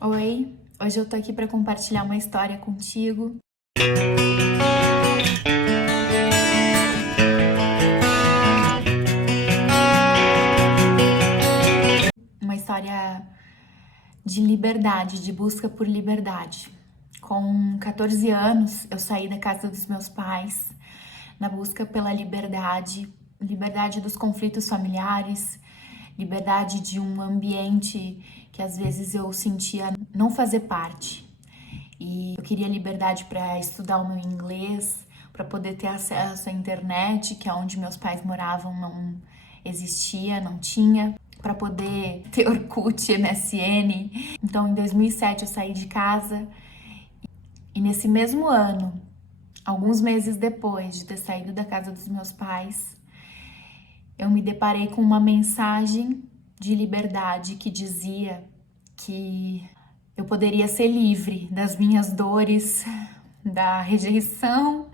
Oi, hoje eu tô aqui para compartilhar uma história contigo. Uma história de liberdade, de busca por liberdade. Com 14 anos, eu saí da casa dos meus pais na busca pela liberdade, liberdade dos conflitos familiares, liberdade de um ambiente que às vezes eu sentia não fazer parte. E eu queria liberdade para estudar o meu inglês, para poder ter acesso à internet, que é onde meus pais moravam não existia, não tinha, para poder ter Orkut, MSN. Então, em 2007 eu saí de casa e nesse mesmo ano, alguns meses depois de ter saído da casa dos meus pais, eu me deparei com uma mensagem de liberdade que dizia que eu poderia ser livre das minhas dores, da rejeição,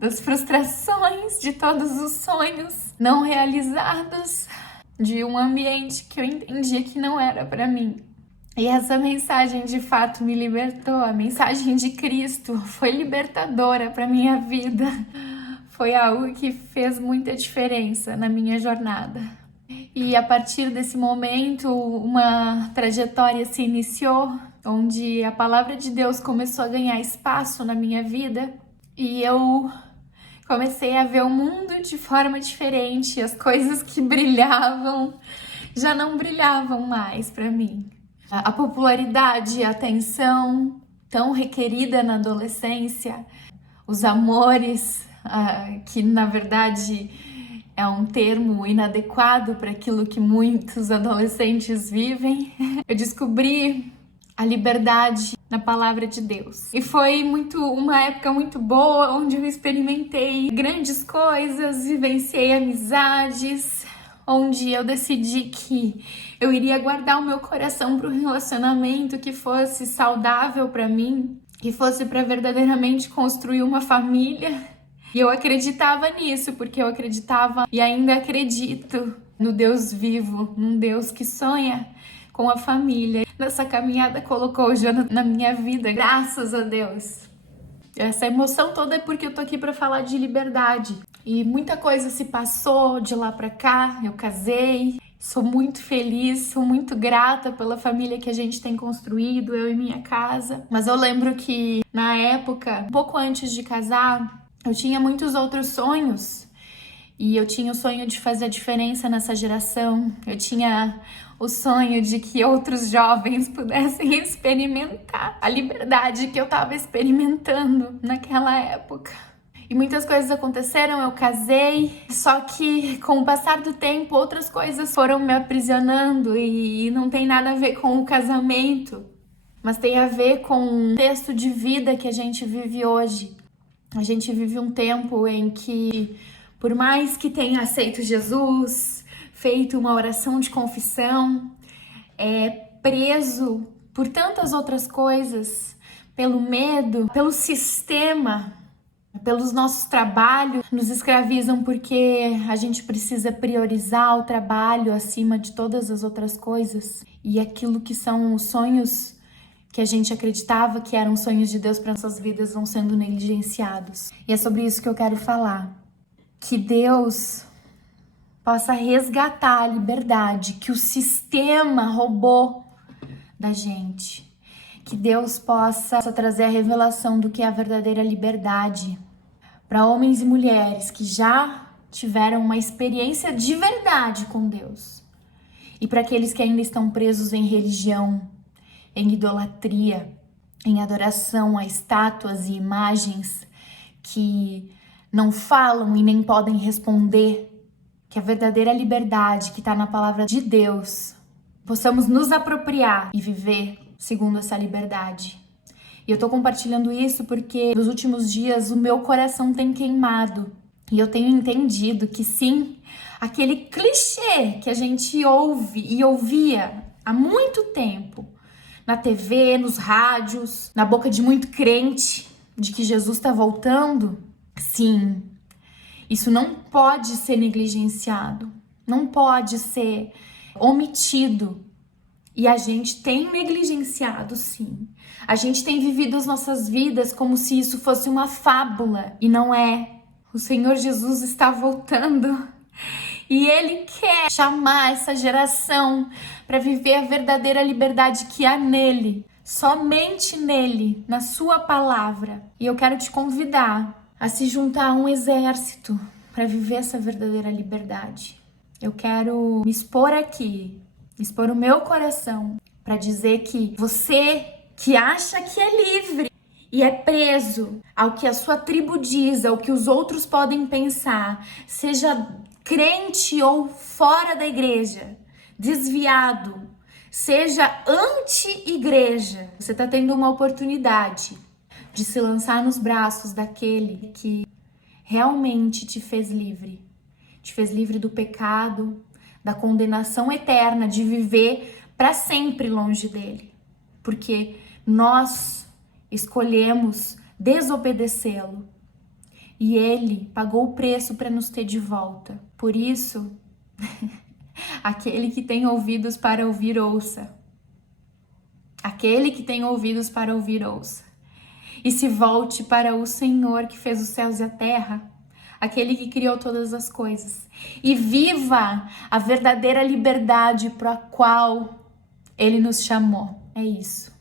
das frustrações, de todos os sonhos não realizados, de um ambiente que eu entendia que não era para mim. E essa mensagem de fato me libertou. A mensagem de Cristo foi libertadora para minha vida. Foi algo que fez muita diferença na minha jornada. E a partir desse momento, uma trajetória se iniciou, onde a palavra de Deus começou a ganhar espaço na minha vida e eu comecei a ver o mundo de forma diferente. As coisas que brilhavam já não brilhavam mais para mim. A popularidade, a atenção tão requerida na adolescência, os amores, que na verdade é um termo inadequado para aquilo que muitos adolescentes vivem. Eu descobri a liberdade na palavra de Deus. E foi uma época muito boa, onde eu experimentei grandes coisas, vivenciei amizades, onde eu decidi que eu iria guardar o meu coração para um relacionamento que fosse saudável para mim, que fosse para verdadeiramente construir uma família. E eu acreditava nisso, porque eu acreditava e ainda acredito no Deus vivo, num Deus que sonha com a família. Nessa caminhada colocou o Jana na minha vida, graças a Deus. Essa emoção toda é porque eu tô aqui para falar de liberdade. E muita coisa se passou de lá para cá, eu casei. Sou muito feliz, sou muito grata pela família que a gente tem construído, eu e minha casa. Mas eu lembro que na época, um pouco antes de casar, eu tinha muitos outros sonhos e eu tinha o sonho de fazer a diferença nessa geração. Eu tinha o sonho de que outros jovens pudessem experimentar a liberdade que eu estava experimentando naquela época. E muitas coisas aconteceram, eu casei, só que com o passar do tempo outras coisas foram me aprisionando e não tem nada a ver com o casamento, mas tem a ver com o contexto de vida que a gente vive hoje. A gente vive um tempo em que, por mais que tenha aceito Jesus, feito uma oração de confissão, é preso por tantas outras coisas, pelo medo, pelo sistema, pelos nossos trabalhos, nos escravizam porque a gente precisa priorizar o trabalho acima de todas as outras coisas. E aquilo que são os sonhos que a gente acreditava que eram sonhos de Deus para nossas vidas vão sendo negligenciados. E é sobre isso que eu quero falar. Que Deus possa resgatar a liberdade que o sistema roubou da gente. Que Deus possa trazer a revelação do que é a verdadeira liberdade para homens e mulheres que já tiveram uma experiência de verdade com Deus. E para aqueles que ainda estão presos em religião, em idolatria, em adoração a estátuas e imagens que não falam e nem podem responder, que a verdadeira liberdade que está na palavra de Deus, possamos nos apropriar e viver segundo essa liberdade. E eu tô compartilhando isso porque nos últimos dias o meu coração tem queimado e eu tenho entendido que sim, aquele clichê que a gente ouve e ouvia há muito tempo, na TV, nos rádios, na boca de muito crente, de que Jesus está voltando, sim, isso não pode ser negligenciado, não pode ser omitido E a gente tem negligenciado, sim. A gente tem vivido as nossas vidas como se isso fosse uma fábula. E não é. O Senhor Jesus está voltando. E Ele quer chamar essa geração para viver a verdadeira liberdade que há nele. Somente nele, na sua palavra. E eu quero te convidar a se juntar a um exército para viver essa verdadeira liberdade. Eu quero me expor aqui, expor o meu coração para dizer que você que acha que é livre e é preso ao que a sua tribo diz, ao que os outros podem pensar, seja crente ou fora da igreja, desviado, seja anti-igreja, você está tendo uma oportunidade de se lançar nos braços daquele que realmente te fez livre. Te fez livre do pecado, da condenação eterna, de viver para sempre longe dele. Porque nós escolhemos desobedecê-lo. E ele pagou o preço para nos ter de volta. Por isso, aquele que tem ouvidos para ouvir, ouça. Aquele que tem ouvidos para ouvir, ouça. E se volte para o Senhor que fez os céus e a terra, aquele que criou todas as coisas, e viva a verdadeira liberdade para a qual Ele nos chamou. É isso.